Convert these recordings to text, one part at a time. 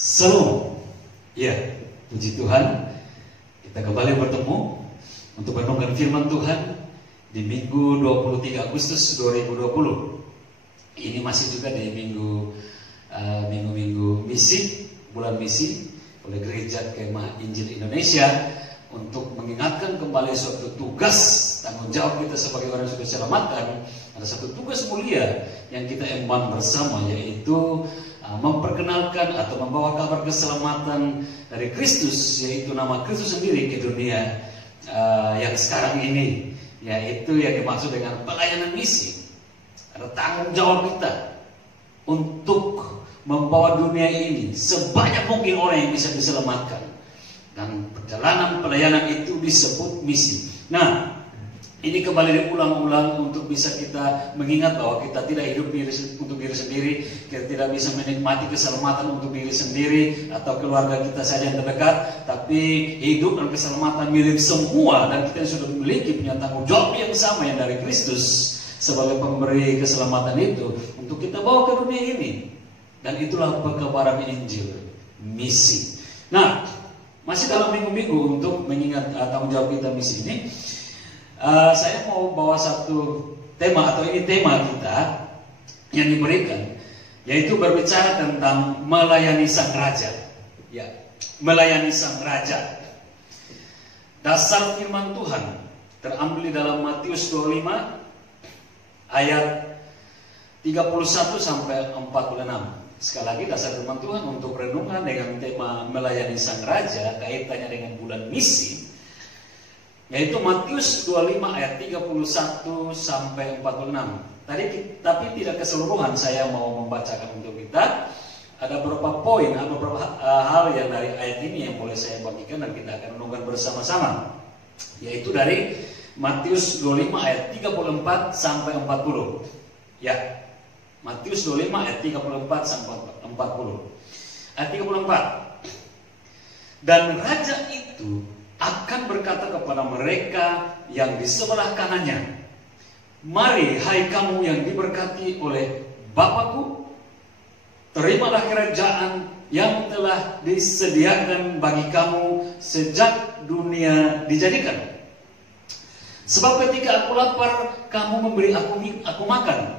Shalom. Ya, puji Tuhan, kita kembali bertemu untuk merenungkan firman Tuhan di Minggu 23 Agustus 2020. Ini masih juga di minggu misi, bulan misi oleh Gereja Kemah Injil Indonesia, untuk mengingatkan kembali suatu tugas tanggung jawab kita sebagai orang yang sudah diselamatkan. Ada satu tugas mulia yang kita emban bersama, yaitu memperkenalkan atau membawa kabar keselamatan dari Kristus, yaitu nama Kristus sendiri ke dunia yang sekarang ini, yaitu yang dimaksud dengan pelayanan misi. Ada tanggung jawab kita untuk membawa dunia ini sebanyak mungkin orang yang bisa diselamatkan, dan perjalanan pelayanan itu disebut misi. Nah, ini kembali diulang-ulang untuk bisa kita mengingat bahwa kita tidak hidup untuk diri sendiri. Kita tidak bisa menikmati keselamatan untuk diri sendiri atau keluarga kita saja yang terdekat, tapi hidup dan keselamatan milik semua. Dan kita sudah memiliki punya tanggung jawab yang sama yang dari Kristus sebagai pemberi keselamatan itu, untuk kita bawa ke dunia ini. Dan itulah pekabaran Injil, misi. Nah, masih dalam minggu-minggu untuk mengingat tanggung jawab kita misi ini, saya mau bawa satu tema, atau ini tema kita yang diberikan, yaitu berbicara tentang melayani Sang Raja. Ya, melayani Sang Raja. Dasar firman Tuhan terambil di dalam Matius 25 ayat 31 sampai 46. Sekali lagi, dasar firman Tuhan untuk renungan dengan tema melayani Sang Raja, kaitannya dengan bulan misi, yaitu Matius 25 ayat 31 sampai 46. Tapi tidak keseluruhan saya mau membacakan untuk kita. Ada beberapa poin, ada beberapa hal yang dari ayat ini yang boleh saya bagikan dan kita akan renungkan bersama-sama. Yaitu dari Matius 25 ayat 34 sampai 40. Ya, Matius 25 ayat 34 sampai 40. Ayat 34. Dan raja itu akan berkata kepada mereka yang di sebelah kanannya, "Mari, hai kamu yang diberkati oleh Bapakku, terimalah kerajaan yang telah disediakan bagi kamu sejak dunia dijadikan. Sebab ketika aku lapar, kamu memberi aku makan.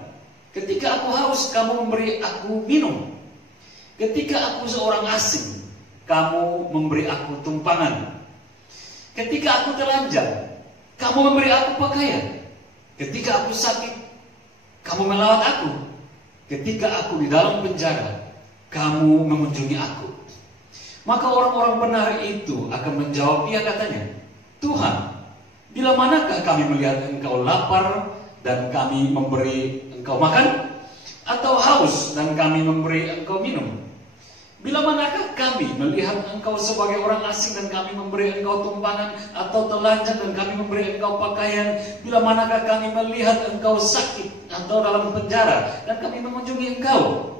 Ketika aku haus, kamu memberi aku minum. Ketika aku seorang asing, kamu memberi aku tumpangan. Ketika aku telanjang, kamu memberi aku pakaian. Ketika aku sakit, kamu melawat aku. Ketika aku di dalam penjara, kamu mengunjungi aku." Maka orang-orang benar itu akan menjawab dia, katanya, "Tuhan, bila manakah kami melihat engkau lapar dan kami memberi engkau makan, atau haus dan kami memberi engkau minum? Bila manakah kami melihat engkau sebagai orang asing dan kami memberi engkau tumpangan, atau telanjang dan kami memberi engkau pakaian? Bila manakah kami melihat engkau sakit atau dalam penjara dan kami mengunjungi engkau?"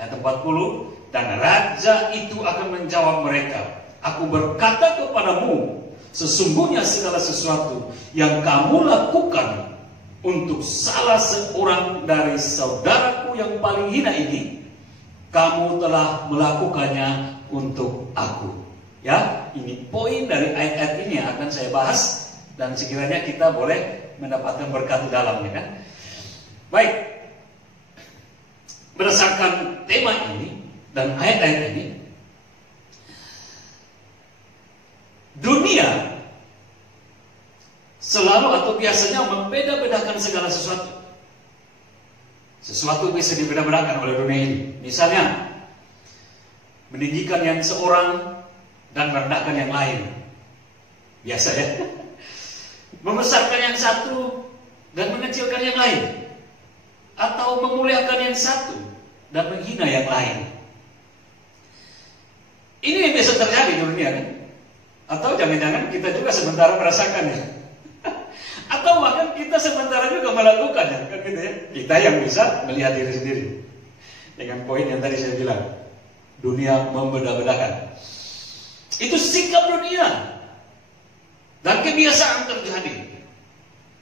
Ayat 40. Dan raja itu akan menjawab mereka, "Aku berkata kepadamu, sesungguhnya segala sesuatu yang kamu lakukan untuk salah seorang dari saudaraku yang paling hina ini, kamu telah melakukannya untuk aku." Ya, ini poin dari ayat-ayat ini yang akan saya bahas, dan sekiranya kita boleh mendapatkan berkat di dalamnya, kan? Baik, berdasarkan tema ini dan ayat-ayat ini, dunia selalu atau biasanya membeda-bedakan segala sesuatu. Sesuatu bisa dibeda-bedakan oleh dunia ini. Misalnya, meninggikan yang seorang dan merendahkan yang lain. Biasa, ya. Membesarkan yang satu dan mengecilkan yang lain. Atau memuliakan yang satu dan menghina yang lain. Ini yang biasa terjadi di dunia, kan? Atau jangan-jangan kita juga sementara merasakannya. Atau bahkan kita sementara juga melakukannya, kan gitu ya. Kita yang bisa melihat diri sendiri. Dengan poin yang tadi saya bilang, dunia membeda-bedakan. Itu sikap dunia dan kebiasaan terjadi.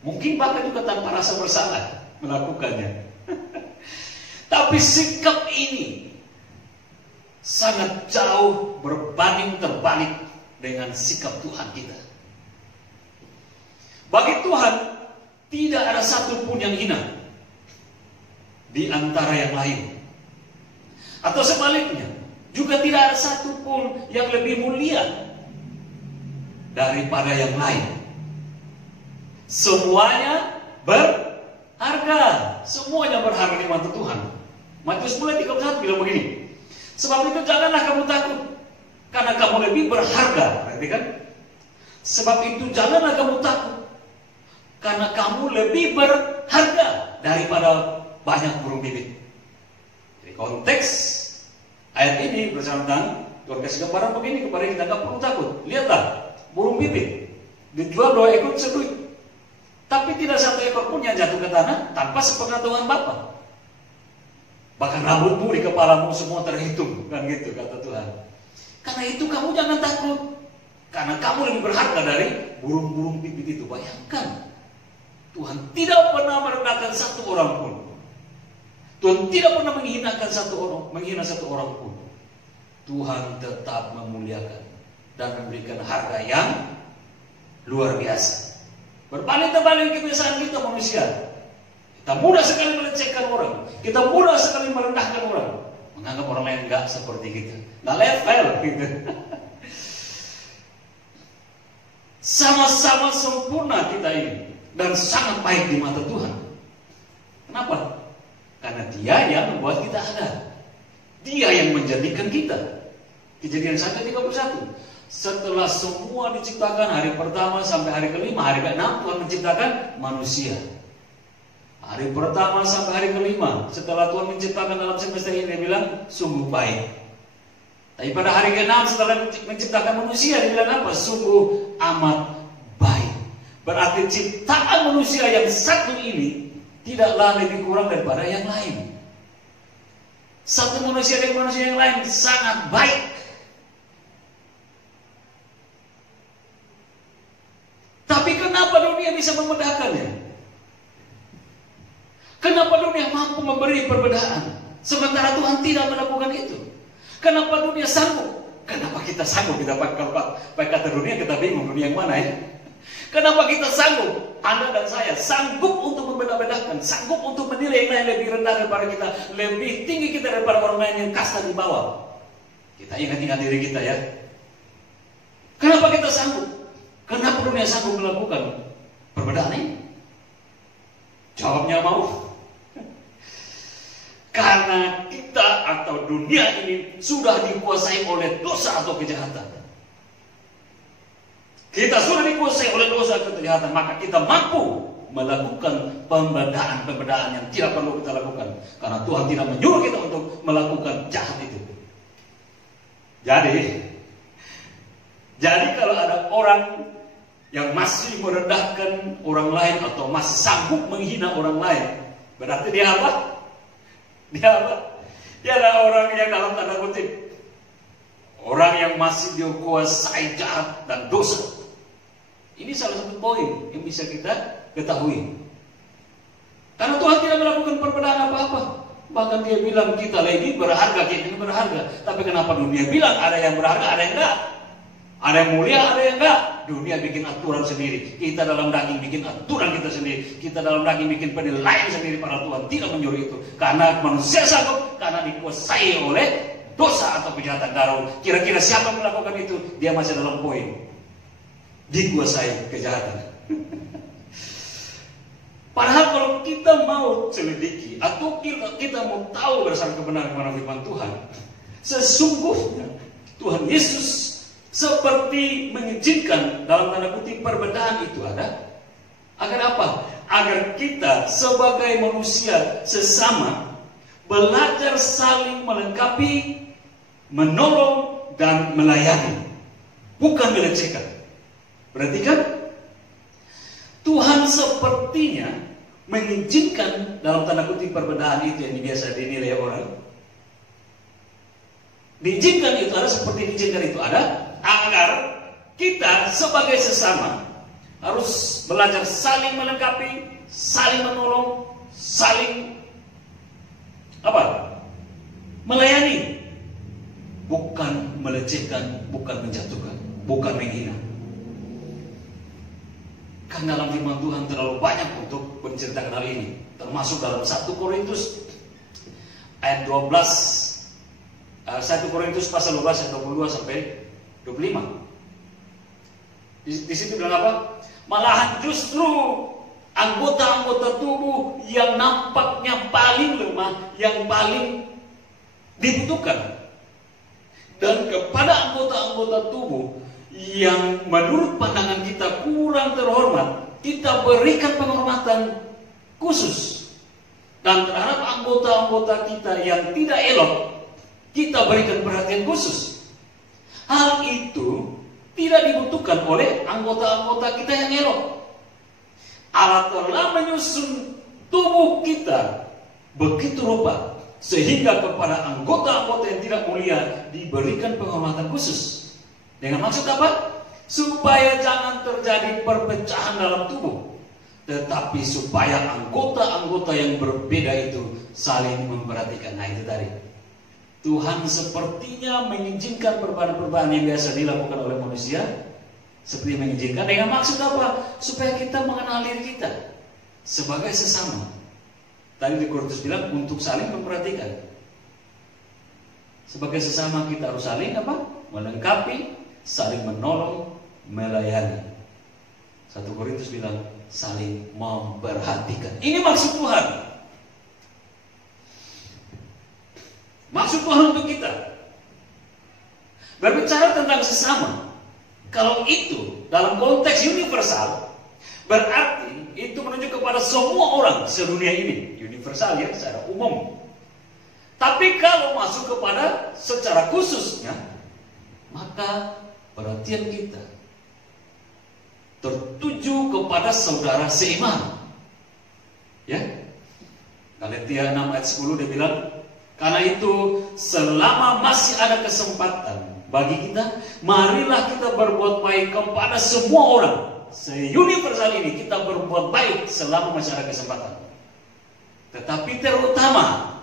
Mungkin bahkan juga tanpa rasa bersalah melakukannya. Tapi sikap ini sangat jauh berbanding terbalik dengan sikap Tuhan kita. Bagi Tuhan tidak ada satupun yang hina di antara yang lain. Atau sebaliknya, juga tidak ada satupun yang lebih mulia daripada yang lain. Semuanya berharga. Semuanya berharga di mata Tuhan. Matius 10:31 bilang begini. Sebab itu janganlah kamu takut, karena kamu lebih berharga. Berarti kan? Sebab itu janganlah kamu takut, karena kamu lebih berharga daripada banyak burung pipit. Jadi konteks ayat ini bersama Tuhan kasih gambaran begini kepada kita, nggak perlu takut. Lihatlah, burung pipit dijual 2 ekor seduit, tapi tidak 1 ekor pun yang jatuh ke tanah tanpa sepengetahuan Bapa. Bahkan rambutmu di kepalamu semua terhitung, kan gitu kata Tuhan. Karena itu kamu jangan takut, karena kamu lebih berharga dari burung-burung pipit itu. Bayangkan, Tuhan tidak pernah merendahkan satu orang pun. Tuhan tidak pernah menghina satu orang pun. Tuhan tetap memuliakan dan memberikan harga yang luar biasa. Berbalik terbalik kebiasaan kita manusia. Kita mudah sekali melecehkan orang. Kita mudah sekali merendahkan orang. Menganggap orang lain enggak seperti kita. Enggak level gitu. Sama-sama sempurna kita ini. Dan sangat baik di mata Tuhan. Kenapa? Karena Dia yang membuat kita ada. Dia yang menjadikan kita. Kejadian 1:31. Setelah semua diciptakan, hari pertama sampai hari kelima, hari ke-6 Tuhan menciptakan manusia. Hari pertama sampai hari kelima, setelah Tuhan menciptakan dalam semesta ini, Dia bilang sungguh baik. Tapi pada hari ke-6 setelah menciptakan manusia, Dia bilang apa? Sungguh amat baik. Berarti ciptaan manusia yang satu ini tidaklah lebih kurang daripada yang lain. Satu manusia dengan manusia yang lain sangat baik. Tapi kenapa dunia bisa membedakannya? Kenapa dunia mampu memberi perbedaan, sementara Tuhan tidak melakukan itu? Kenapa dunia sanggup? Kenapa kita sanggup? Kita pakai kata dunia, kita bingung dunia yang mana ya? Kenapa kita sanggup? Anda dan saya sanggup untuk membeda-bedakan, sanggup untuk menilai yang lain lebih rendah daripada kita, lebih tinggi kita daripada orang lain yang kasta di bawah. Kita ingat-ingat diri kita ya. Kenapa kita sanggup? Kenapa dunia sanggup melakukan perbedaan ini? Jawabnya mau? Karena kita atau dunia ini sudah dikuasai oleh dosa atau kejahatan. Kita sudah dikuasai oleh dosa atau kejahatan, maka kita mampu melakukan pembedaan-pembedaan yang tidak perlu kita lakukan. Karena Tuhan tidak menyuruh kita untuk melakukan jahat itu. Jadi kalau ada orang yang masih merendahkan orang lain atau masih sanggup menghina orang lain, berarti dia apa? Dia adalah orang yang dalam tanda kutip, orang yang masih dikuasai jahat dan dosa. Ini salah satu poin yang bisa kita ketahui. Karena Tuhan tidak melakukan perbedaan apa-apa. Bahkan Dia bilang kita lebih berharga, kita ini berharga. Tapi kenapa dunia bilang ada yang berharga, ada yang enggak? Ada yang mulia, ada yang enggak? Dunia bikin aturan sendiri. Kita dalam daging bikin aturan kita sendiri. Kita dalam daging bikin penilaian sendiri. Para Tuhan tidak menyuruh itu. Karena manusia sanggup, karena dikuasai oleh dosa atau kejahatan darul. Kira-kira siapa yang melakukan itu? Dia masih dalam poin dikuasai kejahatan. Padahal kalau kita mau selidiki atau kita mau tahu berdasarkan kebenaran firman Tuhan, sesungguhnya Tuhan Yesus seperti mengizinkan dalam tanda kutip perbedaan itu ada. Agar apa? Agar kita sebagai manusia sesama belajar saling melengkapi, menolong dan melayani, bukan melecehkan. Berarti kan Tuhan sepertinya mengizinkan dalam tanda kutip perbedaan itu yang biasa dinilai orang. Diizinkan itu ada, seperti diizinkan itu ada, agar kita sebagai sesama harus belajar saling melengkapi, saling menolong, saling melayani. bukan melecehkan, bukan menjatuhkan, bukan menghina. Karena dalam firman Tuhan terlalu banyak untuk menceritakan hal ini, termasuk dalam 1 Korintus ayat 12, 1 Korintus pasal 12 ayat 22 sampai 25. Di situ bilang apa? Malahan justru anggota-anggota tubuh yang nampaknya paling lemah, yang paling dibutuhkan. Dan kepada anggota-anggota tubuh yang menurut pandangan kita kurang terhormat, kita berikan penghormatan khusus. Dan terhadap anggota-anggota kita yang tidak elok, kita berikan perhatian khusus. Hal itu tidak dibutuhkan oleh anggota-anggota kita yang elok. Allah telah menyusun tubuh kita begitu rupa sehingga kepada anggota-anggota yang tidak mulia diberikan penghormatan khusus. Dengan maksud apa? Supaya jangan terjadi perpecahan dalam tubuh, tetapi supaya anggota-anggota yang berbeda itu saling memperhatikan. Nah itu tadi, Tuhan sepertinya mengizinkan perubahan-perubahan yang biasa dilakukan oleh manusia, seperti mengizinkan dengan maksud apa? Supaya kita mengenal diri kita sebagai sesama. Tadi di Korintus bilang untuk saling memperhatikan. Sebagai sesama kita harus saling apa? Melengkapi, saling menolong, melayani. 1 Korintus bilang saling memperhatikan. Ini maksud Tuhan. Maksud Tuhan untuk kita. Berbicara tentang sesama. Kalau itu dalam konteks universal, berarti itu menunjuk kepada semua orang sedunia ini. Universal ya, secara umum. Tapi kalau masuk kepada secara khususnya, maka perhatian kita tertuju kepada saudara seiman. Ya. Galatia 6 ayat 10 dia bilang, karena itu selama masih ada kesempatan bagi kita, marilah kita berbuat baik kepada semua orang. Se-universal ini kita berbuat baik selama masih ada kesempatan. Tetapi terutama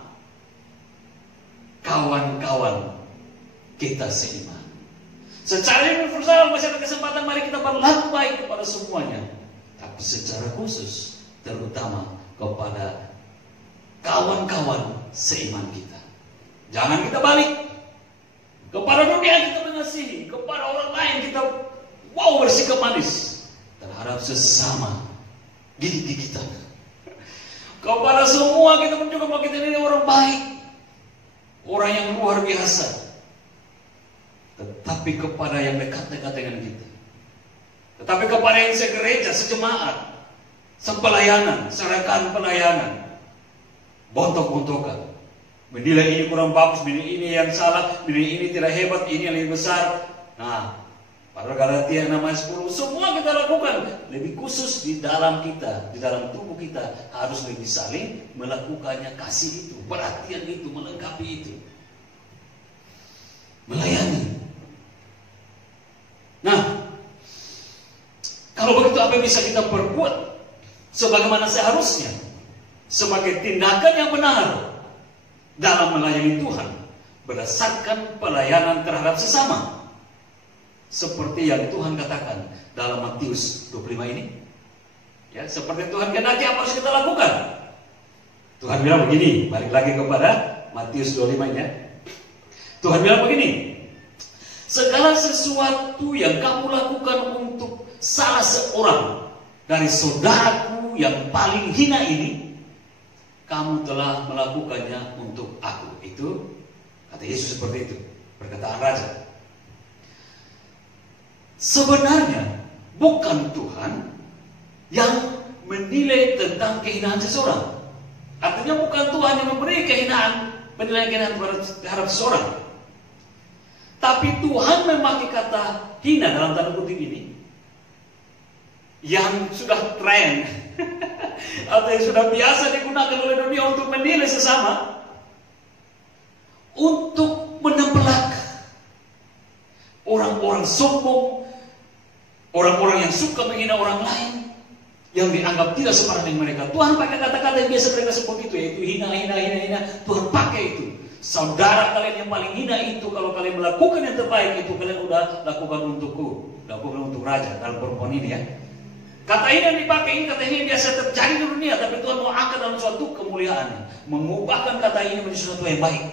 kawan-kawan kita seiman. Secara universal masih ada kesempatan, mari kita berlaku baik kepada semuanya. Tapi secara khusus terutama kepada kawan-kawan seiman kita. Jangan kita balik. Kepada dunia kita mengasihi, kepada orang lain kita bersikap manis. Terhadap sesama gigi kita. Kepada semua kita menunjukkan bahwa kita ini orang baik, orang yang luar biasa. Tetapi kepada yang dekat-dekat dengan kita, tetapi kepada yang segereja, sejemaat, sepelayanan, serahkan pelayanan, bontok-bontokan, menilai ini kurang bagus, menilai ini yang salah, menilai ini tidak hebat, ini yang lebih besar. Nah, pada Galatia 6 ayat 10, semua kita lakukan. Lebih khusus di dalam kita, di dalam tubuh kita harus lebih saling melakukannya, kasih itu, perhatian itu, melengkapi itu, melayani. Nah, kalau begitu apa yang bisa kita perbuat sebagaimana seharusnya sebagai tindakan yang benar dalam melayani Tuhan berdasarkan pelayanan terhadap sesama? Seperti yang Tuhan katakan dalam Matius 25 ini. Ya, seperti Tuhan kehendaki apa harus kita lakukan? Tuhan bilang begini, balik lagi kepada Matius 25 ini ya. Tuhan bilang begini, segala sesuatu yang kamu lakukan untuk salah seorang dari saudaraku yang paling hina ini, kamu telah melakukannya untuk aku. Itu kata Yesus seperti itu, perkataan Raja. Sebenarnya bukan Tuhan yang menilai tentang kehinaan seseorang. Artinya bukan Tuhan yang memberi kehinaan, penilaian kehinaan terhadap seseorang. Tapi Tuhan memakai kata hina dalam tanda kutip ini yang sudah tren atau yang sudah biasa digunakan oleh dunia untuk menilai sesama, untuk menempelak orang-orang sombong, orang-orang yang suka menghina orang lain, yang dianggap tidak separah dengan mereka. Tuhan pakai kata-kata yang biasa mereka sebut itu, yaitu hina. Tuhan pakai itu saudara kalian yang paling hina itu, kalau kalian melakukan yang terbaik itu, kalian udah lakukan untukku, lakukan untuk raja. Dalam perempuan ini ya, kata ini yang dipakai ini, kata ini yang biasa terjadi di dunia, tapi Tuhan mau angkat dalam suatu kemuliaan, mengubahkan kata ini menjadi sesuatu yang baik.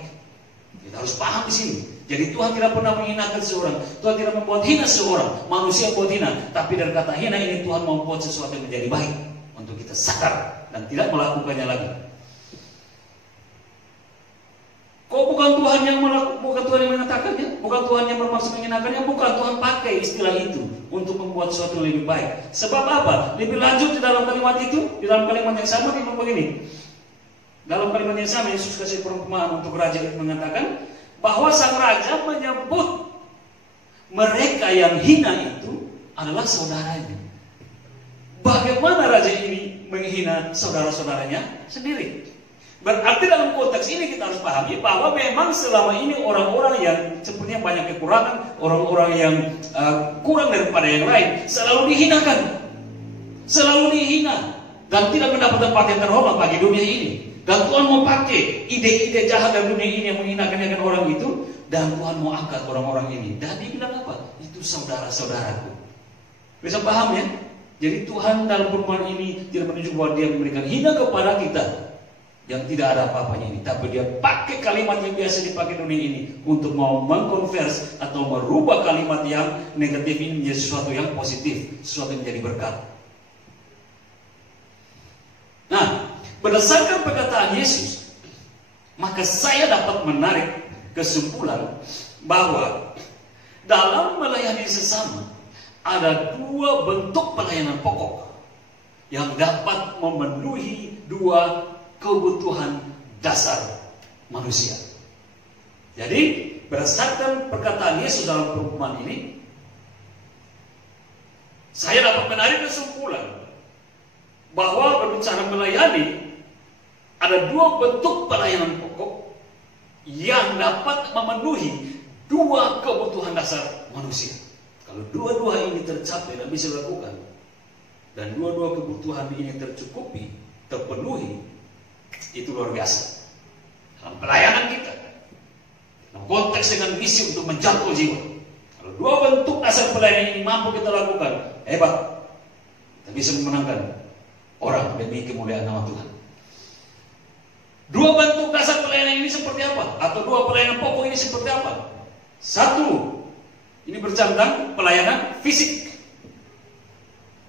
Kita harus paham di sini. Jadi Tuhan tidak pernah menghinakan seorang, Tuhan tidak membuat hina seorang, manusia buat hina, tapi dari kata hina ini Tuhan mau membuat sesuatu yang menjadi baik untuk kita sadar dan tidak melakukannya lagi. Kok bukan Tuhan yang bukan Tuhan yang mengatakannya, bukan Tuhan yang bermaksud menghinakannya, bukan Tuhan pakai istilah itu untuk membuat sesuatu yang lebih baik. Sebab apa? Lebih lanjut di dalam kalimat itu, di dalam kalimat yang sama dia begini. Dalam kalimat yang sama Yesus kasih perumpamaan untuk raja itu mengatakan bahwa sang raja menyebut mereka yang hina itu adalah saudaranya. Bagaimana raja ini menghina saudara-saudaranya sendiri? Berarti dalam konteks ini kita harus pahami bahwa memang selama ini orang-orang yang sepertinya banyak kekurangan, orang-orang yang kurang daripada yang lain, selalu dihinakan, selalu dihina, dan tidak mendapat tempat yang terhormat bagi dunia ini. Dan Tuhan mau pakai ide-ide jahat dalam dunia ini yang menghinakan orang itu, dan Tuhan mau angkat orang-orang ini. Dan dia bilang apa? Itu saudara-saudaraku. Bisa paham ya? Jadi Tuhan dalam perumpamaan ini tidak menunjuk bahwa dia memberikan hina kepada kita yang tidak ada apa-apanya ini, tapi dia pakai kalimat yang biasa dipakai dunia ini untuk mau mengkonvers atau merubah kalimat yang negatif ini menjadi sesuatu yang positif, sesuatu yang menjadi berkat. Nah, berdasarkan perkataan Yesus, maka saya dapat menarik kesimpulan bahwa dalam melayani sesama ada dua bentuk pelayanan pokok yang dapat memenuhi dua kebutuhan dasar manusia. Jadi berdasarkan perkataan Yesus dalam perumpamaan ini, saya dapat menarik kesimpulan bahwa berbicara melayani ada dua bentuk pelayanan pokok yang dapat memenuhi dua kebutuhan dasar manusia. Kalau dua-dua ini tercapai dan bisa dilakukan, dan dua-dua kebutuhan ini tercukupi, terpenuhi, itu luar biasa dalam pelayanan kita, dalam konteks dengan misi untuk menjangkau jiwa. Kalau dua bentuk dasar pelayanan ini mampu kita lakukan, hebat, kita bisa memenangkan orang demi kemuliaan nama Tuhan. Dua bentuk dasar pelayanan ini seperti apa? Atau dua pelayanan pokok ini seperti apa? Satu, ini berbicara tentang pelayanan fisik.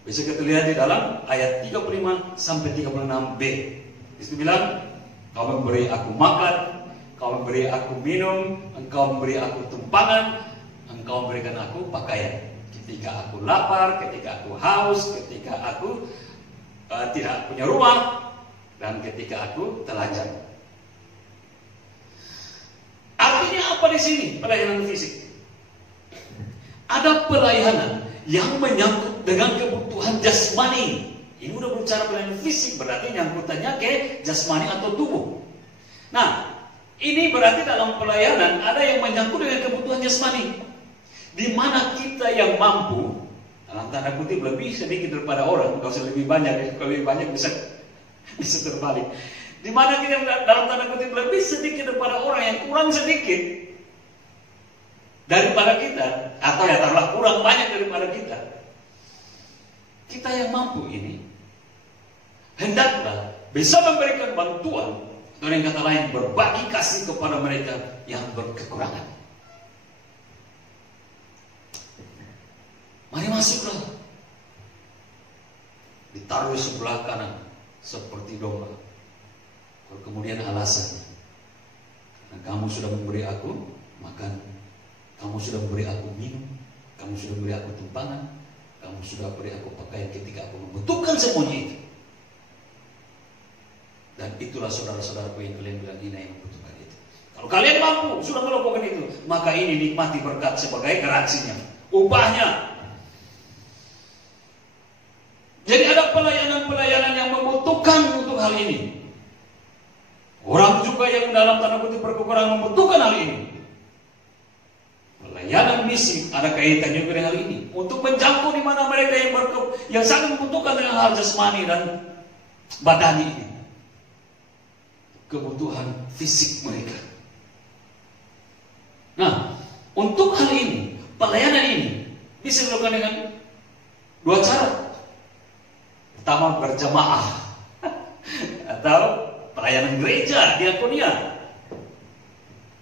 Bisa kita lihat di dalam ayat 35 sampai 36b. Itu bilang, kau memberi aku makan, kau memberi aku minum, engkau memberi aku tumpangan, engkau memberikan aku pakaian. Ketika aku lapar, ketika aku haus, ketika aku tidak punya rumah, dan ketika aku telanjang. Artinya apa di sini pelayanan fisik? Ada pelayanan yang menyangkut dengan kebutuhan jasmani. Ini udah bicara pelayanan fisik, berarti nyangkutannya ke jasmani atau tubuh. Nah, ini berarti dalam pelayanan ada yang menyangkut dengan kebutuhan jasmani, di mana kita yang mampu, dalam tanda kutip lebih sedikit daripada orang, nggak usah lebih banyak, kalau lebih banyak bisa terbalik. Di mana kita dalam tanda kutip lebih sedikit daripada orang yang kurang sedikit daripada kita, atau ya taruhlah kurang banyak daripada kita. Kita yang mampu ini hendaklah bisa memberikan bantuan, dengan kata lain berbagi kasih kepada mereka yang berkekurangan. Mari masuklah, ditaruh sebelah kanan seperti domba. Kemudian alasannya, karena kamu sudah memberi aku makan, kamu sudah memberi aku minum, kamu sudah memberi aku tumpangan, kamu sudah beri aku pakaian ketika aku membutuhkan semuanya itu. Dan itulah saudara-saudaraku yang kalian bilang hina yang membutuhkan itu. Kalau kalian mampu sudah melakukan itu, maka ini nikmati berkat sebagai garansinya, upahnya. Jadi ada pelayanan-pelayanan yang membutuhkan untuk hal ini. Orang juga yang dalam tanda kutip berkekurangan membutuhkan hal ini. Pelayanan misi ada kaitannya dengan hal ini, untuk menjangkau di mana mereka yang sangat membutuhkan dengan hal jasmani dan badani ini, kebutuhan fisik mereka. Nah, untuk hal ini, pelayanan ini bisa dilakukan dengan dua cara. Pertama, berjamaah atau pelayanan gereja, diakonia.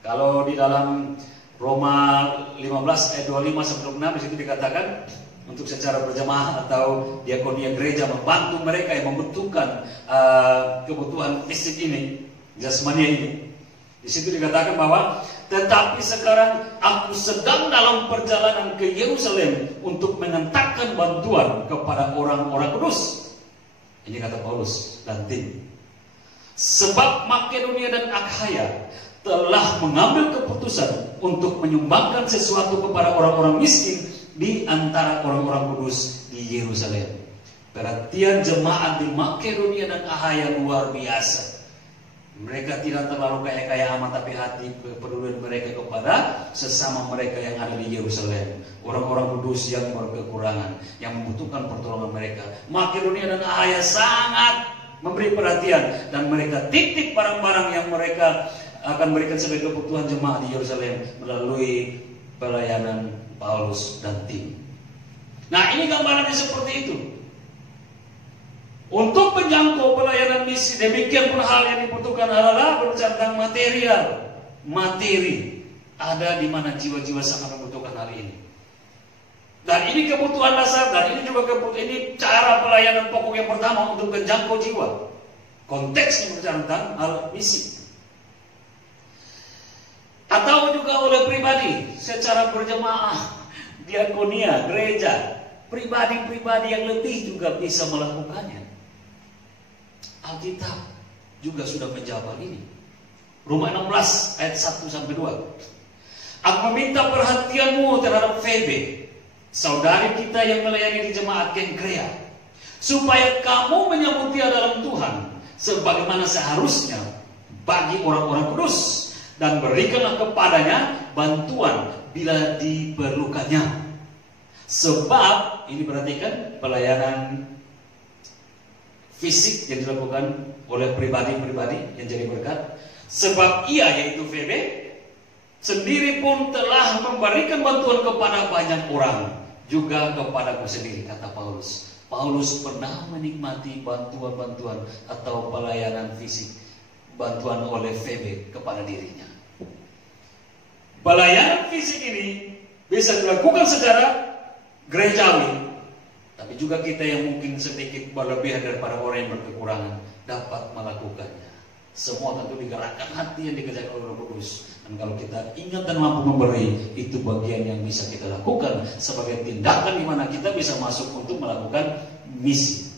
Kalau di dalam Roma 15 ayat 25 sampai 26 di situ dikatakan untuk secara berjamaah atau diakonia gereja membantu mereka yang membutuhkan kebutuhan fisik ini, jasmani ini. Di situ dikatakan bahwa tetapi sekarang aku sedang dalam perjalanan ke Yerusalem untuk mengantarkan bantuan kepada orang-orang kudus. Ini kata Paulus dan tim. Sebab Makedonia dan Akhaya telah mengambil keputusan untuk menyumbangkan sesuatu kepada orang-orang miskin di antara orang-orang kudus di Yerusalem. Perhatian jemaat di Makedonia dan Akhaya luar biasa. Mereka tidak terlalu kaya-kaya amat, tapi hati kepedulian mereka kepada sesama mereka yang ada di Yerusalem. Orang-orang kudus yang berkekurangan, yang membutuhkan pertolongan mereka. Makedonia dan Akhaya sangat memberi perhatian, dan mereka titip barang-barang yang mereka akan berikan sebagai kebutuhan jemaat di Yerusalem melalui pelayanan Paulus dan tim. Nah, ini gambarannya seperti itu. Untuk menjangkau pelayanan misi, demikian pun hal yang dibutuhkan adalah berbicara tentang material. Materi ada di mana jiwa-jiwa sangat membutuhkan hal ini. Dan ini kebutuhan dasar, dan ini juga ini cara pelayanan pokok yang pertama untuk menjangkau jiwa. Konteksnya berbicara tentang hal misi. Atau juga oleh pribadi, secara berjemaah, diakonia, gereja, pribadi-pribadi yang lebih juga bisa melakukannya. Alkitab juga sudah menjawab ini. Roma 16 ayat 1 sampai 2. Aku meminta perhatianmu terhadap Febe, saudari kita yang melayani di jemaat Kenkrea, supaya kamu menyambut dia dalam Tuhan sebagaimana seharusnya bagi orang-orang kudus, dan berikanlah kepadanya bantuan bila diperlukannya. Sebab ini perhatikan pelayanan fisik yang dilakukan oleh pribadi-pribadi yang jadi berkat. Sebab ia, yaitu Febe, sendiri pun telah memberikan bantuan kepada banyak orang, juga kepadaku sendiri, kata Paulus. Paulus pernah menikmati bantuan-bantuan atau pelayanan fisik, bantuan oleh Febe kepada dirinya. Pelayanan fisik ini bisa dilakukan secara gerejawi, tapi juga kita yang mungkin sedikit berlebihan daripada orang yang berkekurangan dapat melakukannya. Semua tentu digerakkan hati yang dikerjakan oleh Roh Kudus. Dan kalau kita ingat dan mampu memberi, itu bagian yang bisa kita lakukan sebagai tindakan di mana kita bisa masuk untuk melakukan misi.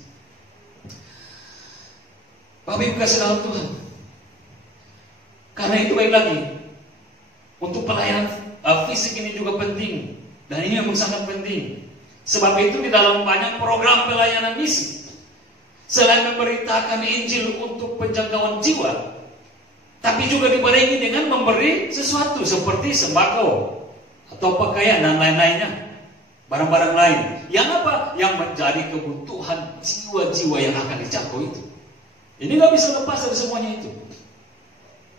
Bapak Ibu kasih dalam Tuhan. Karena itu baik lagi, untuk pelayanan fisik ini juga penting, dan ini memang sangat penting. Sebab itu di dalam banyak program pelayanan misi, selain memberitakan Injil untuk penjangkauan jiwa, tapi juga dibarengi dengan memberi sesuatu seperti sembako atau pakaian dan lain-lainnya, barang-barang lain. Yang apa? Yang menjadi kebutuhan jiwa-jiwa yang akan dijangkau itu. Ini nggak bisa lepas dari semuanya itu.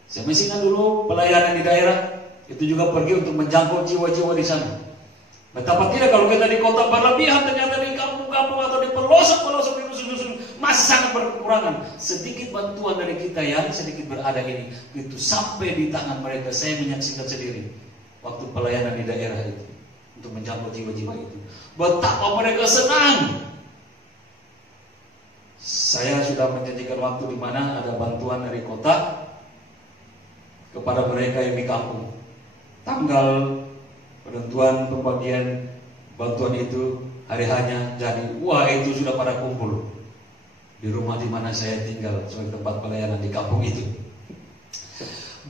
Saya masih ingat dulu pelayanan di daerah, itu juga pergi untuk menjangkau jiwa-jiwa di sana. Betapa tidak kalau kita di kota berlebihan, ternyata di kampung-kampung atau di pelosok-pelosok, di dusun-dusun masih sangat berkekurangan. Sedikit bantuan dari kita yang sedikit berada ini, itu sampai di tangan mereka. Saya menyaksikan sendiri waktu pelayanan di daerah itu untuk menjangkau jiwa-jiwa itu. Betapa mereka senang. Saya sudah menjanjikan waktu di mana ada bantuan dari kota kepada mereka yang di kampung. Tanggal penentuan pembagian bantuan itu hari hanya jadi, wah itu sudah pada kumpul di rumah di mana saya tinggal sebagai tempat pelayanan di kampung itu.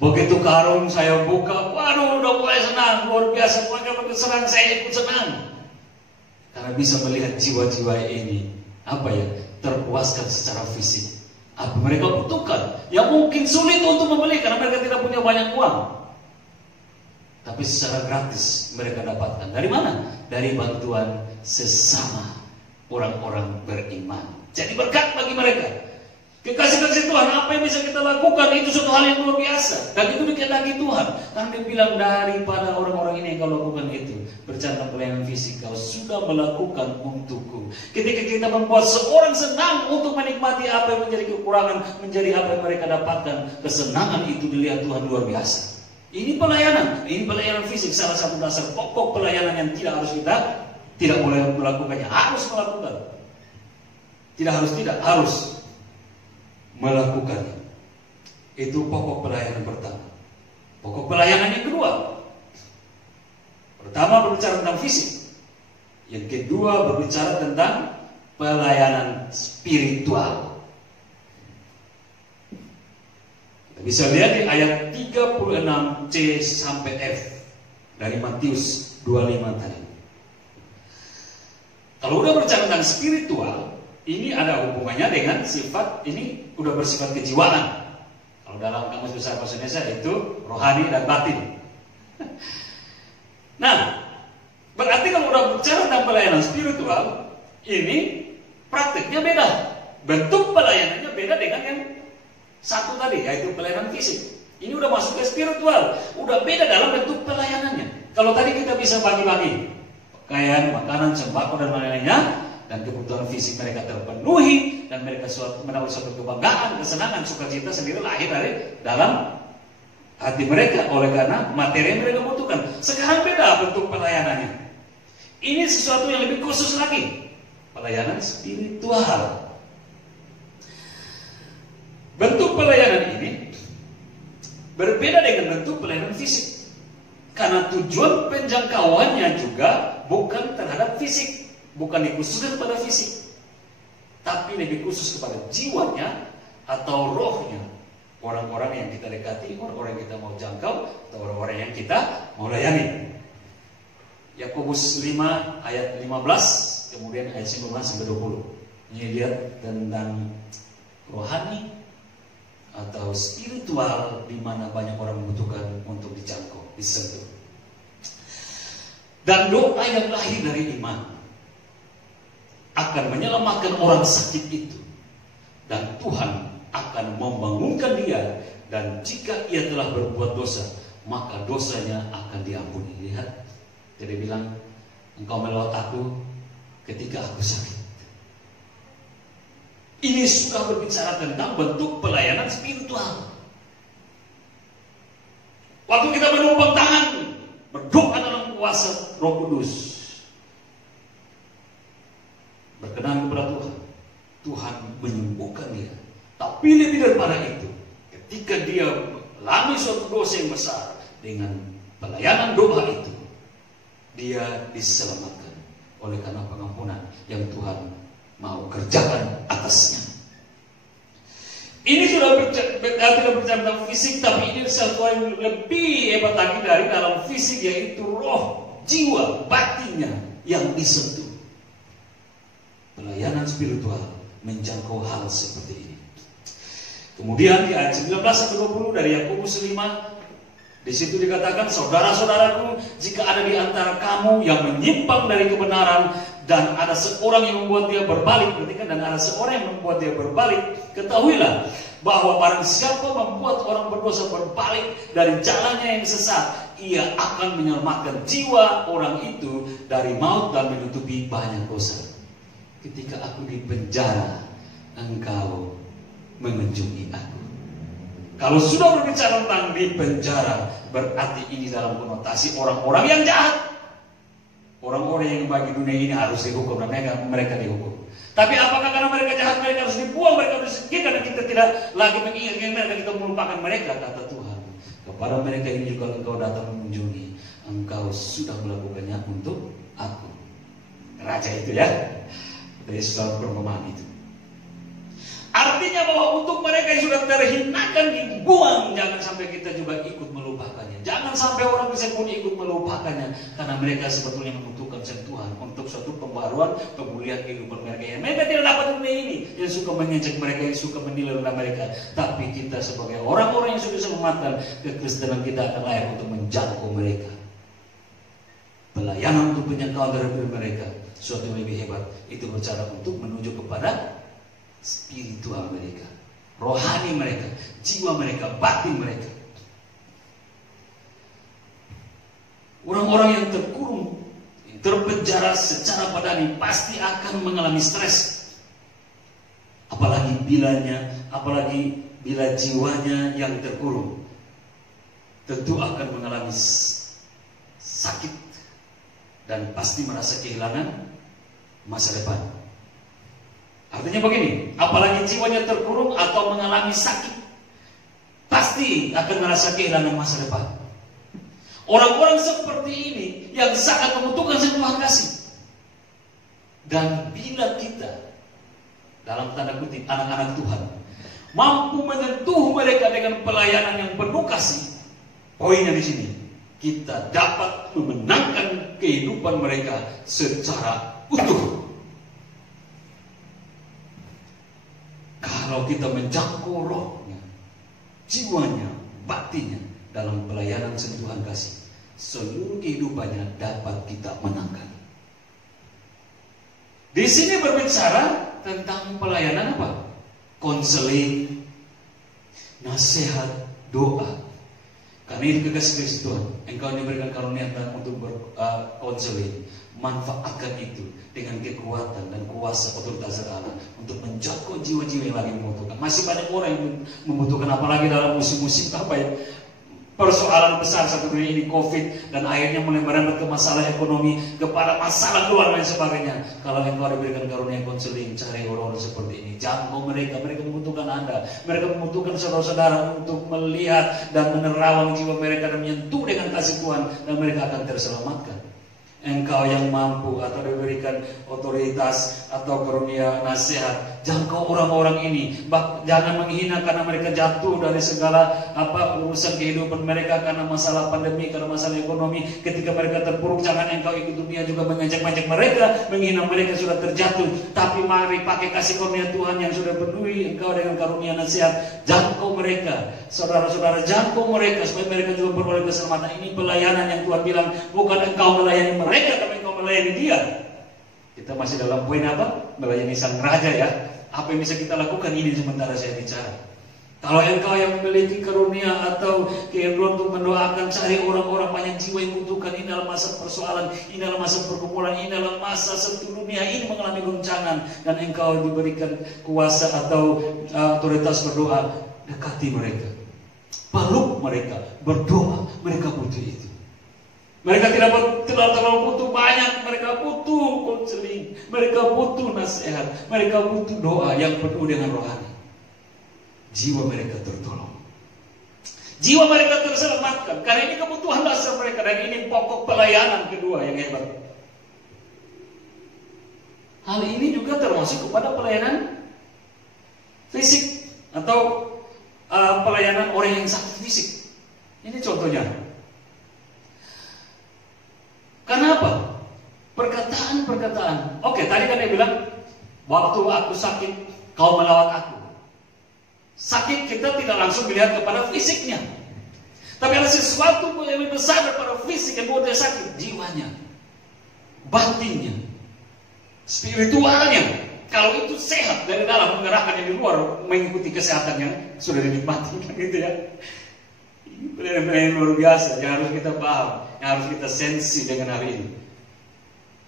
Begitu karung saya buka, waduh udah mulai senang, luar biasa, pokoknya begitu senang, saya ikut senang karena bisa melihat jiwa-jiwa ini terpuaskan secara fisik. Apa mereka butuhkan yang mungkin sulit untuk membeli karena mereka tidak punya banyak uang, tapi secara gratis mereka dapatkan. Dari mana? Dari bantuan sesama orang-orang beriman. Jadi berkat bagi mereka. Kekasih-kasih Tuhan, apa yang bisa kita lakukan itu suatu hal yang luar biasa. Dan itu dikehendaki Tuhan. Karena dia bilang daripada orang-orang ini yang kau lakukan itu, bercanda pelayanan fisik, kau sudah melakukan untukku. Ketika kita membuat seorang senang untuk menikmati apa yang menjadi kekurangan, menjadi apa yang mereka dapatkan, kesenangan itu dilihat Tuhan luar biasa. Ini pelayanan fisik, salah satu dasar pokok pelayanan yang tidak boleh melakukannya, harus melakukan. Harus melakukannya. Itu pokok pelayanan pertama. Pokok pelayanan yang kedua, pertama berbicara tentang fisik, yang kedua berbicara tentang pelayanan spiritual. Kita bisa lihat di ayat 36C sampai F dari Matius 25 tadi. Kalau udah berbicara tentang spiritual, ini ada hubungannya dengan sifat, ini udah bersifat kejiwaan. Kalau dalam Kamus Besar Bahasa Indonesia itu rohani dan batin. Nah, berarti kalau udah bicara tentang pelayanan spiritual, ini praktiknya beda. Bentuk pelayanannya beda dengan yang satu tadi, yaitu pelayanan fisik. Ini udah masuk ke spiritual, udah beda dalam bentuk pelayanannya. Kalau tadi kita bisa bagi-bagi pakaian, makanan, sembako dan lain-lainnya, dan kebutuhan fisik mereka terpenuhi, dan mereka mendapat suatu kebanggaan, kesenangan, sukacita sendiri lahir dari dalam hati mereka oleh karena materi yang mereka butuhkan. Sekarang beda bentuk pelayanannya. Ini sesuatu yang lebih khusus lagi, pelayanan spiritual. Bentuk pelayanan ini berbeda dengan bentuk pelayanan fisik, karena tujuan penjangkauannya juga bukan terhadap fisik. Bukan dikhususkan pada fisik, tapi lebih khusus kepada jiwanya atau rohnya orang-orang yang kita dekati, orang-orang yang kita mau jangkau, atau orang-orang yang kita mau layani. Yakobus 5 ayat 15, kemudian ayat 19 sampai 20. Ini lihat tentang rohani atau spiritual, di mana banyak orang membutuhkan untuk dijangkau, disentuh. Dan doa yang lahir dari iman akan menyelamatkan orang sakit itu, dan Tuhan akan membangunkan dia, dan jika ia telah berbuat dosa, maka dosanya akan diampuni. Lihat, dia bilang, engkau melawat aku ketika aku sakit. Ini sudah berbicara tentang bentuk pelayanan spiritual. Waktu kita menumpang tangan, berdoa dalam kuasa Roh Kudus, berkenan kepada Tuhan, Tuhan menyembuhkan dia. Tapi lebih daripada itu, ketika dia mengalami suatu dosa yang besar, dengan pelayanan doa itu, dia diselamatkan oleh karena pengampunan yang Tuhan mau kerjakan atasnya. Ini sudah tidak berbicara tentang fisik, tapi ini sesuatu yang lebih hebat lagi dari dalam fisik, yaitu roh, jiwa, batinnya yang disentuh. Pelayanan spiritual menjangkau hal seperti ini. Kemudian di ayat 19-20 dari Yakobus 5, di situ dikatakan, saudara-saudaraku, jika ada di antara kamu yang menyimpang dari kebenaran, dan ada seorang yang membuat dia berbalik, dan ada seorang yang membuat dia berbalik, ketahuilah bahwa barang siapa membuat orang berdosa berbalik dari jalannya yang sesat, ia akan menyelamatkan jiwa orang itu dari maut dan menutupi banyak dosa. Ketika aku di penjara, engkau mengunjungi aku. Kalau sudah berbicara tentang di penjara, berarti ini dalam konotasi orang-orang yang jahat. Orang-orang yang bagi dunia ini harus dihukum, dan mereka dihukum. Tapi apakah karena mereka jahat, mereka harus dibuang, mereka harus disingkirkan, dan kita tidak lagi mengingat mereka, kita melupakan mereka, kata Tuhan. Kepada mereka ini juga engkau datang mengunjungi, engkau sudah melakukannya untuk aku. Raja itu ya, dari selalu perumpamaan itu. Artinya bahwa untuk mereka yang sudah terhinakan dibuang, jangan sampai kita juga ikut melupakannya. Jangan sampai orang bisa pun ikut melupakannya, karena mereka sebetulnya membutuhkan sentuhan untuk suatu pembaruan, pemulihan kehidupan mereka. Yang mereka tidak dapat dunia ini, yang suka mengejek mereka, yang suka menilai rendah mereka. Tapi kita sebagai orang-orang yang sudah diselamatkan, kekristenan kita akan layak untuk menjangkau mereka. Pelayanan untuk penjangkauan dari mereka, suatu yang lebih hebat, itu bercara untuk menuju kepada spiritual mereka, rohani mereka, jiwa mereka, batin mereka. Orang-orang yang terkurung, terpenjara secara badani pasti akan mengalami stres. Apalagi bila jiwanya yang terkurung, tentu akan mengalami sakit dan pasti merasa kehilangan masa depan. Artinya begini, apalagi jiwanya terkurung atau mengalami sakit, pasti akan merasa kehilangan masa depan. Orang-orang seperti ini yang sangat membutuhkan sentuhan kasih. Dan bila kita, dalam tanda kutip, anak-anak Tuhan, mampu menyentuh mereka dengan pelayanan yang penuh kasih, poinnya di sini, kita dapat memenangkan kehidupan mereka secara utuh. Kalau kita menjangkau rohnya, jiwanya, batinnya dalam pelayanan sentuhan kasih, seluruh kehidupannya dapat kita menangkan. Di sini berbicara tentang pelayanan apa? Konseling, nasihat, doa. Karena itu kekasih Kristus Tuhan, engkau diberikan karunia untuk berkonseling. Manfaatkan itu dengan kekuatan dan kuasa otoritas Allah untuk menjangkau jiwa-jiwa yang lagi membutuhkan. Masih banyak orang yang membutuhkan, apalagi dalam musim-musim apa ya, persoalan besar satu dunia ini, COVID, dan akhirnya mulai merembet ke masalah ekonomi, kepada masalah keluarga dan sebagainya. Kalau engkau diberikan karunia konseling, cari orang-orang seperti ini, jangkau mereka. Mereka membutuhkan Anda, mereka membutuhkan saudara-saudara untuk melihat dan menerawang jiwa mereka dan menyentuh dengan kasih Tuhan, dan mereka akan terselamatkan. Engkau yang mampu atau diberikan otoritas atau karunia nasihat, jangkau orang-orang ini. Jangan menghina karena mereka jatuh dari segala urusan kehidupan mereka karena masalah pandemi, karena masalah ekonomi. Ketika mereka terpuruk, jangan engkau ikut dunia juga mengajak-ajak mereka, menghina mereka sudah terjatuh. Tapi mari pakai kasih karunia Tuhan yang sudah penuhi engkau dengan karunia nasihat, jangkau mereka. Saudara-saudara, jangkau mereka supaya mereka juga beroleh keselamatan. Ini pelayanan yang Tuhan bilang, bukan engkau melayani mereka, tapi engkau melayani dia. Kita masih dalam poin apa? Melayani sang raja ya. Apa yang bisa kita lakukan ini sementara saya bicara. Kalau engkau yang memiliki karunia atau keinginan untuk mendoakan, cari orang-orang banyak jiwa yang membutuhkan. Ini dalam masa persoalan, ini dalam masa pergumulan, ini dalam masa seluruh dunia ini mengalami goncangan, dan engkau diberikan kuasa atau otoritas berdoa. Dekati mereka, peluk mereka, berdoa. Mereka butuh itu. Mereka tidak terlalu butuh banyak, mereka butuh konseling, mereka butuh nasihat, mereka butuh doa yang penuh dengan rohani. Jiwa mereka tertolong, jiwa mereka terselamatkan, karena ini kebutuhan dasar mereka, dan ini pokok pelayanan kedua yang hebat. Hal ini juga termasuk kepada pelayanan fisik atau pelayanan orang yang sakit fisik. Ini contohnya. Kenapa? Perkataan-perkataan. Oke, tadi kan dia bilang, waktu aku sakit, kau melawat aku. Sakit kita tidak langsung melihat kepada fisiknya, tapi ada sesuatu yang lebih besar daripada fisik yang buat dia sakit. Jiwanya, batinnya, spiritualnya. Kalau itu sehat dari dalam, mengerahkan yang di luar, mengikuti kesehatan yang sudah dinikmati, gitu ya. Ini pelayanan luar biasa yang harus kita paham, yang harus kita sensi dengan hari ini.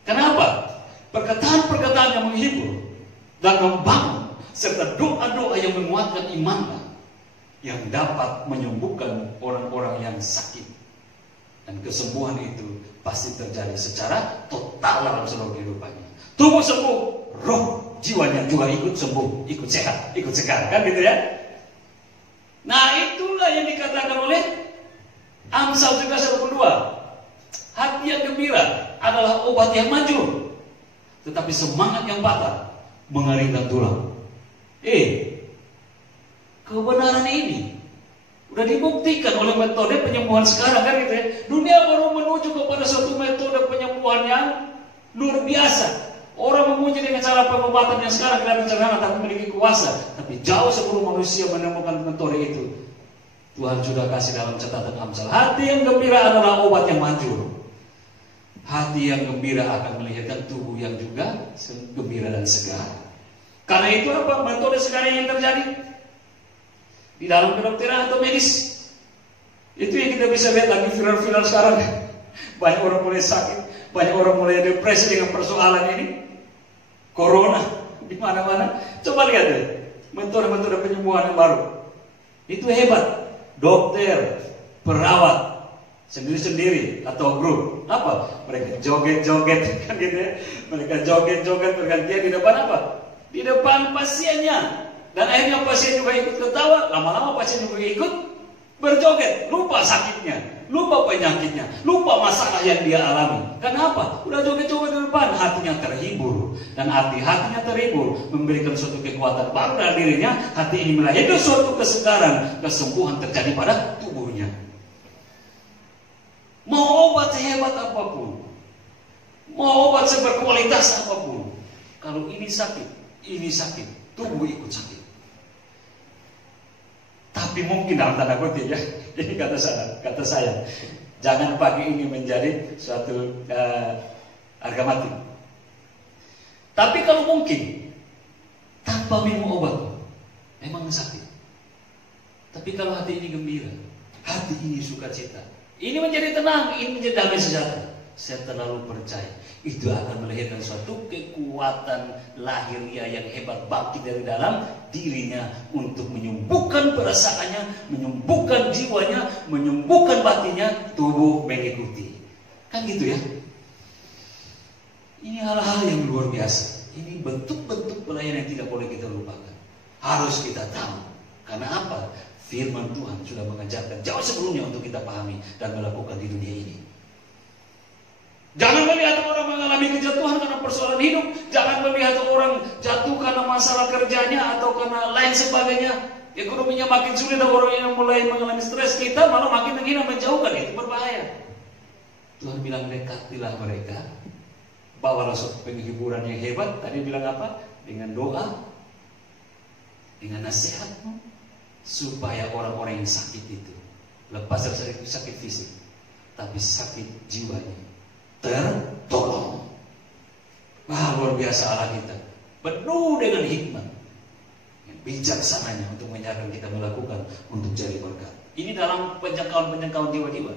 Kenapa? Perkataan-perkataan yang menghibur dan membangun, serta doa-doa yang menguatkan imannya, yang dapat menyembuhkan orang-orang yang sakit. Dan kesembuhan itu pasti terjadi secara total dalam seluruh kehidupannya. Tubuh sembuh, roh jiwanya juga ikut sembuh, ikut sehat, ikut segar, kan gitu ya. Nah, itulah yang dikatakan oleh Amsal 13:22. Hati yang gembira adalah obat yang manjur, tetapi semangat yang patah mengeringkan tulang. Kebenaran ini udah dibuktikan oleh metode penyembuhan sekarang, kan gitu ya. Dunia baru menuju kepada suatu metode penyembuhan yang luar biasa. Orang memuji dengan cara pengobatan yang sekarang kelihatan sederhana tapi memiliki kuasa. Tapi jauh sebelum manusia menemukan metode itu, Tuhan sudah kasih dalam catatan Amsal. Hati yang gembira adalah obat yang manjur. Hati yang gembira akan melahirkan tubuh yang juga gembira dan segar. Karena itu apa metode sekarang yang terjadi? di dalam kedokteran atau medis. Itu yang kita bisa lihat lagi viral-viral sekarang. Banyak orang mulai sakit, banyak orang mulai depresi dengan persoalan ini. Corona di mana-mana. Coba lihat deh, metode-metode penyembuhan yang baru. Itu hebat. Dokter, perawat, sendiri-sendiri atau grup. Apa? Mereka joget-joget kan gitu ya. Mereka joget-joget bergantian di depan apa? Di depan pasiennya. Dan akhirnya pasien juga ikut ketawa. Lama-lama pasien juga ikut berjoget. Lupa sakitnya, lupa penyakitnya, lupa masalah yang dia alami. Kenapa? Udah joget-joget di depan, hatinya terhibur. Dan hatinya terhibur memberikan suatu kekuatan baru dalam dirinya. Hati ini melahirkan suatu kesegaran, kesembuhan terjadi pada tubuhnya. Mau obat sehebat apapun, mau obat seberkualitas apapun, kalau ini sakit, tubuh ikut sakit. Tapi mungkin dalam tanda kutip ya, ini kata saya, jangan pakai ini menjadi suatu harga mati. Tapi kalau mungkin tanpa minum obat, memang sakit. Tapi kalau hati ini gembira, hati ini sukacita, ini menjadi tenang, ini menjadi damai sejahtera. Saya terlalu percaya itu akan melahirkan suatu kekuatan lahiriah yang hebat bangkit dari dalam dirinya untuk menyembuhkan perasaannya, menyembuhkan jiwanya, menyembuhkan batinnya, tubuh mengikuti. Kan gitu ya. Ini hal-hal yang luar biasa. Ini bentuk-bentuk pelayanan yang tidak boleh kita lupakan. Harus kita tahu. Karena apa? Firman Tuhan sudah mengajarkan jauh sebelumnya untuk kita pahami dan melakukan di dunia ini. Jangan melihat orang mengalami kejatuhan karena persoalan hidup. Jangan melihat orang jatuh karena masalah kerjanya atau karena lain sebagainya. Ekonominya makin sulit dan orang yang mulai mengalami stres. Kita malah makin menghina, menjauhkan. Itu berbahaya. Tuhan bilang dekatilah mereka. Bawalah suatu penghiburan yang hebat. Tadi bilang apa? Dengan doa, dengan nasihatmu, supaya orang-orang yang sakit itu lepas dari sakit fisik, tapi sakit jiwanya tertolong. Luar biasa Allah kita, penuh dengan hikmat, bijaksananya untuk menyarankan kita melakukan untuk jadi berkat. Ini dalam penjangkauan jiwa-jiwa.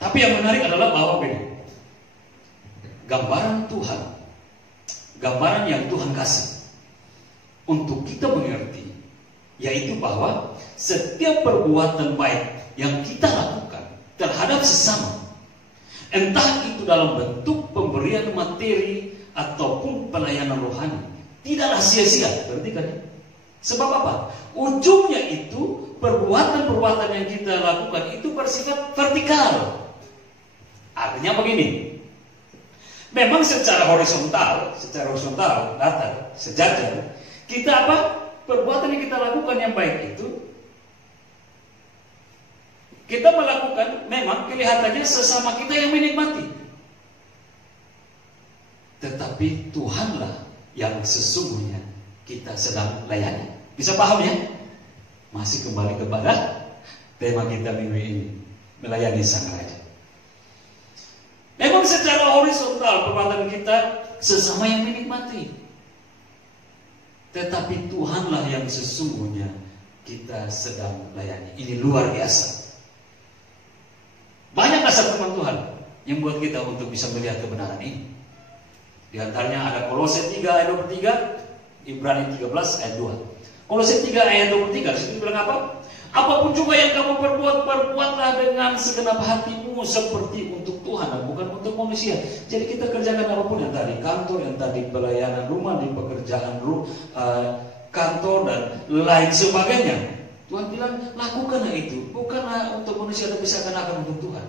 Tapi yang menarik adalah bahwa begini, gambaran Tuhan, gambaran yang Tuhan kasih untuk kita mengerti, yaitu bahwa setiap perbuatan baik yang kita lakukan terhadap sesama, entah itu dalam bentuk pemberian materi ataupun pelayanan rohani, tidaklah sia-sia. Berarti kan? Sebab apa? Ujungnya itu perbuatan-perbuatan yang kita lakukan itu bersifat vertikal. Artinya begini, memang secara horizontal, datar, sejajar, kita apa? Perbuatan yang kita lakukan yang baik itu kita melakukan, memang kelihatannya sesama kita yang menikmati. Tetapi Tuhanlah yang sesungguhnya kita sedang layani. Bisa paham ya? Masih kembali kepada tema kita minggu ini, melayani Sang Raja. Memang secara horizontal perbuatan kita sesama yang menikmati. Tetapi Tuhanlah yang sesungguhnya kita sedang layani. Ini luar biasa. Banyak asal firman Tuhan yang buat kita untuk bisa melihat kebenaran ini. Di antaranya ada Kolose 3 ayat 23, Ibrani 13 ayat 2. Kolose 3 ayat 23, di situ bilang apa? Apapun juga yang kamu perbuat, perbuatlah dengan segenap hatimu seperti untuk Tuhan dan bukan untuk manusia. Jadi kita kerjakan apapun yang tadi kantor, yang tadi pelayanan rumah, di pekerjaan kantor dan lain sebagainya. Tuhan bilang lakukanlah itu, bukanlah untuk manusia, tapi seakan-akan untuk Tuhan.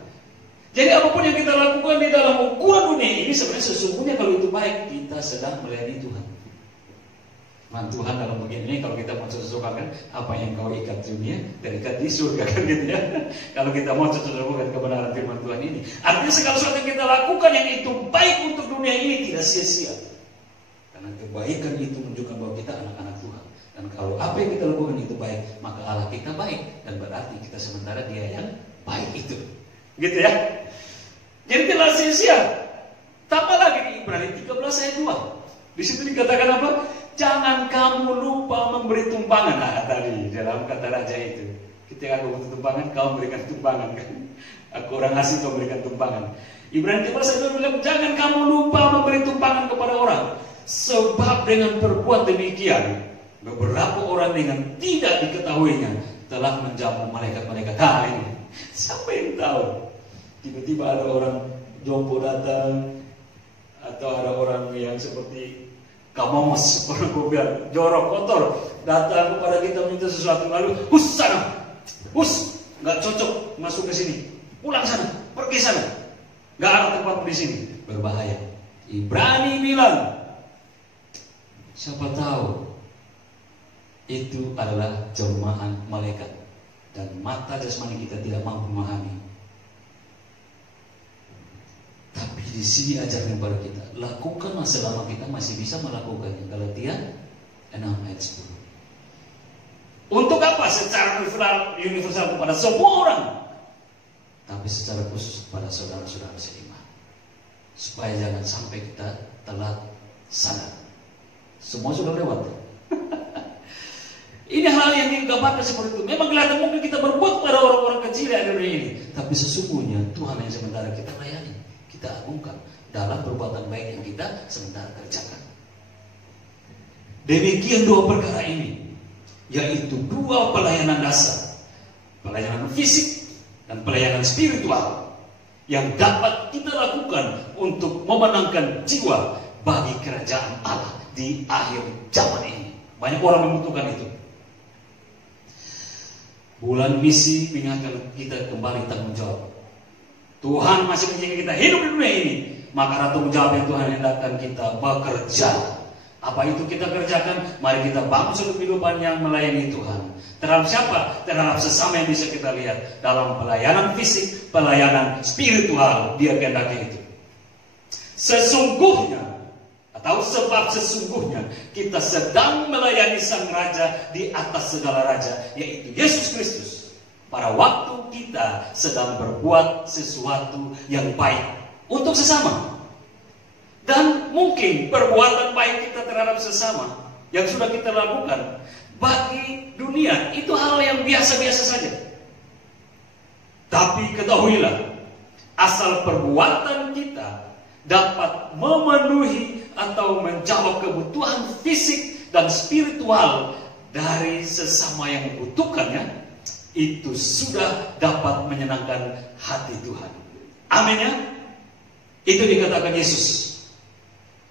Jadi apapun yang kita lakukan di dalam ukuran dunia ini sebenarnya sesungguhnya kalau itu baik, kita sedang melayani Tuhan. Tuhan dalam begini, kalau kita mau cocok-cocokan apa yang kau ikat dunia, terikat di surga kan gitu ya. Kalau kita mau cocok-cocokan kebenaran firman Tuhan ini, artinya segala sesuatu yang kita lakukan yang itu baik untuk dunia ini tidak sia-sia. Karena kebaikan itu menunjukkan bahwa kita anak-anak Tuhan. Dan kalau apa yang kita lakukan itu baik, maka Allah kita baik, dan berarti kita sementara Dia yang baik itu. Gitu ya. Jadi tidak sia-sia. Tambah lagi di Ibrani 13 ayat 2. Di situ dikatakan apa? jangan kamu lupa memberi tumpangan. Nah, tadi dalam kata raja itu, ketika aku butuh tumpangan, kau berikan tumpangan kan? Aku orang asing, kau berikan tumpangan. Ibrani 13 bilang, jangan kamu lupa memberi tumpangan kepada orang, sebab dengan berbuat demikian beberapa orang dengan tidak diketahuinya telah menjamu malaikat-malaikat. Nah ini, siapa yang tahu? Tiba-tiba ada orang jompo datang, atau ada orang yang seperti kamamos, orang bilang jorok kotor, datang kepada kita minta sesuatu, lalu hus sana, hus, nggak cocok masuk ke sini, pulang sana, pergi sana, nggak ada tempat di sini, berbahaya. Ibrani bilang, siapa tahu itu adalah jelmaan malaikat dan mata jasmani kita tidak mampu memahami. Tapi di sini ajarkan kepada kita, lakukanlah selama kita masih bisa melakukannya. Galatia 6 ayat 10. Untuk apa? Secara universal kepada semua orang, tapi secara khusus kepada saudara-saudara seiman, supaya jangan sampai kita telat sadar. Semua sudah lewat. Ini hal yang digambarkan seperti itu. Memang kelihatan mungkin kita berbuat pada orang-orang kecil di dunia ini, tapi sesungguhnya Tuhan yang sementara kita layani, kita agungkan dalam perbuatan baik yang kita sementara kerjakan. Demikian dua perkara ini, yaitu dua pelayanan dasar, pelayanan fisik dan pelayanan spiritual, yang dapat kita lakukan untuk memenangkan jiwa bagi kerajaan Allah di akhir zaman ini. Banyak orang membutuhkan itu. Bulan misi mengingatkan kita kembali tanggung jawab. Tuhan masih menjadikan kita hidup di dunia ini, maka tanggung jawab yang Tuhan hendakkan kita bekerja. Apa itu kita kerjakan? Mari kita bangun suatu kehidupan yang melayani Tuhan. Terhadap siapa? Terhadap sesama yang bisa kita lihat dalam pelayanan fisik, pelayanan spiritual. Dia kehendaki itu. Sesungguhnya, atau sebab sesungguhnya kita sedang melayani Sang Raja di atas segala raja, yaitu Yesus Kristus. Pada waktu kita sedang berbuat sesuatu yang baik untuk sesama. Dan mungkin perbuatan baik kita terhadap sesama yang sudah kita lakukan bagi dunia itu hal yang biasa-biasa saja. Tapi ketahuilah, asal perbuatan kita dapat memenuhi atau menjawab kebutuhan fisik dan spiritual dari sesama yang membutuhkannya, itu sudah dapat menyenangkan hati Tuhan. Amin ya. Itu dikatakan Yesus.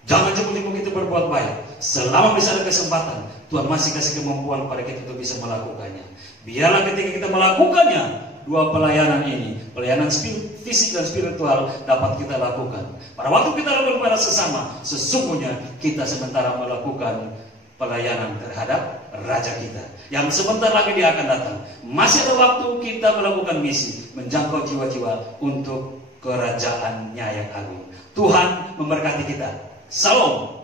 Jangan cepat-cepat kita berbuat baik. Selama bisa ada kesempatan, Tuhan masih kasih kemampuan kepada kita untuk bisa melakukannya. Biarlah ketika kita melakukannya, dua pelayanan ini, pelayanan fisik dan spiritual, dapat kita lakukan. Pada waktu kita lakukan kepada sesama, sesungguhnya kita sementara melakukan pelayanan terhadap Raja kita, yang sebentar lagi dia akan datang. Masih ada waktu kita melakukan misi, menjangkau jiwa-jiwa untuk kerajaannya yang agung. Tuhan memberkati kita. Salam.